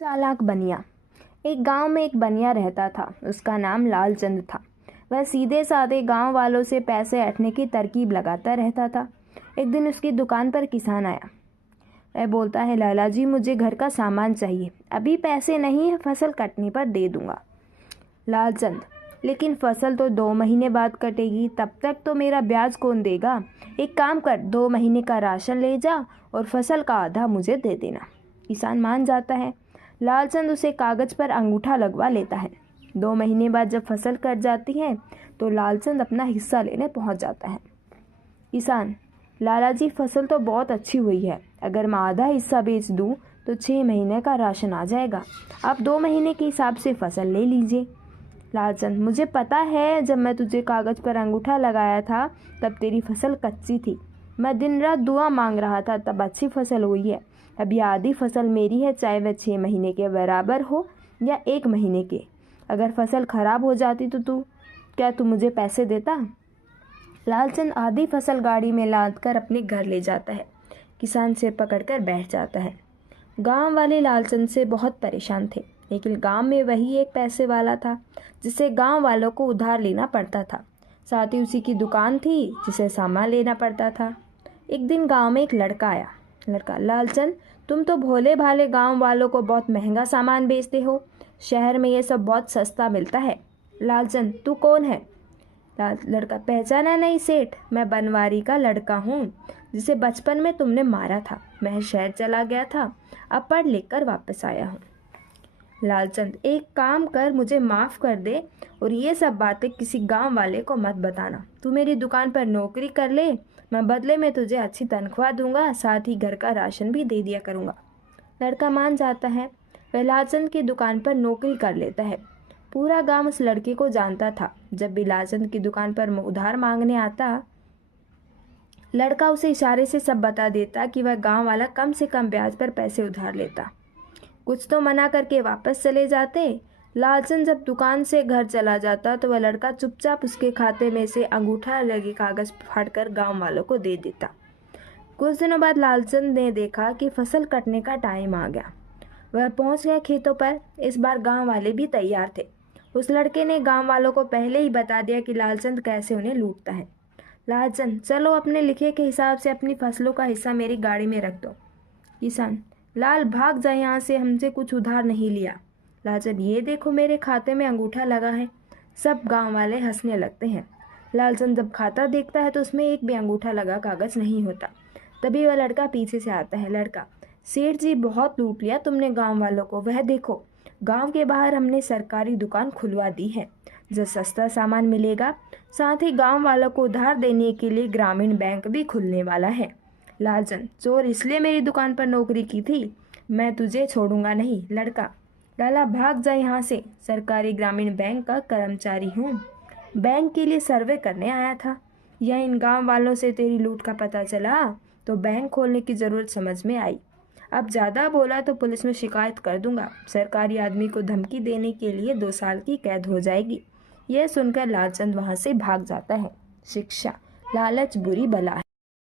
चालाक बनिया। एक गांव में एक बनिया रहता था। उसका नाम लालचंद था। वह सीधे साधे गांव वालों से पैसे ऐंठने की तरकीब लगाता रहता था। एक दिन उसकी दुकान पर किसान आया। वह बोलता है, लाला जी, मुझे घर का सामान चाहिए, अभी पैसे नहीं है, फसल कटने पर दे दूंगा। लालचंद, लेकिन फसल तो 2 महीने बाद कटेगी, तब तक तो मेरा ब्याज कौन देगा? एक काम कर, 2 महीने का राशन ले जा और फसल का आधा मुझे दे देना। किसान मान जाता है। लालचंद उसे कागज पर अंगूठा लगवा लेता है। 2 महीने बाद जब फसल कट जाती है तो लालचंद अपना हिस्सा लेने पहुंच जाता है। किसान, लाला जी, फसल तो बहुत अच्छी हुई है, अगर मैं आधा हिस्सा बेच दूं तो 6 महीने का राशन आ जाएगा। आप 2 महीने के हिसाब से फसल ले लीजिए। लालचंद, मुझे पता है, जब मैं तुझे कागज पर अंगूठा लगाया था तब तेरी फसल कच्ची थी। मैं दिन रात दुआ मांग रहा था, तब अच्छी फसल हुई है। अभी आधी फसल मेरी है, चाहे वह 6 महीने के बराबर हो या 1 महीने के। अगर फसल खराब हो जाती तो तू मुझे पैसे देता? लालचंद आधी फसल गाड़ी में लाद कर अपने घर ले जाता है। किसान सिर पकड़कर बैठ जाता है। गांव वाले लालचंद से बहुत परेशान थे, लेकिन गांव में वही एक पैसे वाला था जिसे गांव वालों को उधार लेना पड़ता था। साथ ही उसी की दुकान थी जिसे सामान लेना पड़ता था। एक दिन गांव में एक लड़का आया। लड़का, लालचंद, तुम तो भोले भाले गांव वालों को बहुत महंगा सामान बेचते हो, शहर में ये सब बहुत सस्ता मिलता है। लालचंद, तू कौन है? लड़का, पहचाना नहीं सेठ, मैं बनवारी का लड़का हूँ जिसे बचपन में तुमने मारा था। मैं शहर चला गया था, अब पढ़ लिख कर वापस आया हूँ। लालचंद, एक काम कर, मुझे माफ़ कर दे और ये सब बातें किसी गांव वाले को मत बताना। तू मेरी दुकान पर नौकरी कर ले, मैं बदले में तुझे अच्छी तनख्वाह दूंगा, साथ ही घर का राशन भी दे दिया करूँगा। लड़का मान जाता है। वह लालचंद की दुकान पर नौकरी कर लेता है। पूरा गांव उस लड़के को जानता था। जब भी लालचंद की दुकान पर उधार मांगने आता, लड़का उसे इशारे से सब बता देता कि वह गांव वाला कम से कम ब्याज पर पैसे उधार लेता। कुछ तो मना करके वापस चले जाते। लालचंद जब दुकान से घर चला जाता तो वह लड़का चुपचाप उसके खाते में से अंगूठा लगे कागज फाड़कर गांव वालों को दे देता। कुछ दिनों बाद लालचंद ने देखा कि फसल कटने का टाइम आ गया। वह पहुंच गया खेतों पर। इस बार गांव वाले भी तैयार थे। उस लड़के ने गांव वालों को पहले ही बता दिया कि लालचंद कैसे उन्हें लूटता है। लालचंद, चलो, अपने लिखे के हिसाब से अपनी फसलों का हिस्सा मेरी गाड़ी में रख दो। किसान, लाल, भाग जा यहाँ से, हमसे कुछ उधार नहीं लिया। लालचंद, ये देखो, मेरे खाते में अंगूठा लगा है। सब गांव वाले हंसने लगते हैं। लालचंद जब खाता देखता है तो उसमें एक भी अंगूठा लगा कागज नहीं होता। तभी वह लड़का पीछे से आता है। लड़का, सेठ जी, बहुत लूट लिया तुमने गांव वालों को। वह देखो, गांव के बाहर हमने सरकारी दुकान खुलवा दी है, जो सस्ता सामान मिलेगा। साथ ही गांव वालों को उधार देने के लिए ग्रामीण बैंक भी खुलने वाला है। लालचंद, चोर इसलिए मेरी दुकान पर नौकरी की थी, मैं तुझे छोड़ूंगा नहीं। लड़का, लाला, भाग जा यहाँ से, सरकारी ग्रामीण बैंक का कर्मचारी हूँ, बैंक के लिए सर्वे करने आया था। यह इन गांव वालों से तेरी लूट का पता चला तो बैंक खोलने की ज़रूरत समझ में आई। अब ज़्यादा बोला तो पुलिस में शिकायत कर दूंगा। सरकारी आदमी को धमकी देने के लिए 2 साल की कैद हो जाएगी। यह सुनकर लालचंद वहाँ से भाग जाता है। शिक्षा, लालच बुरी बला है।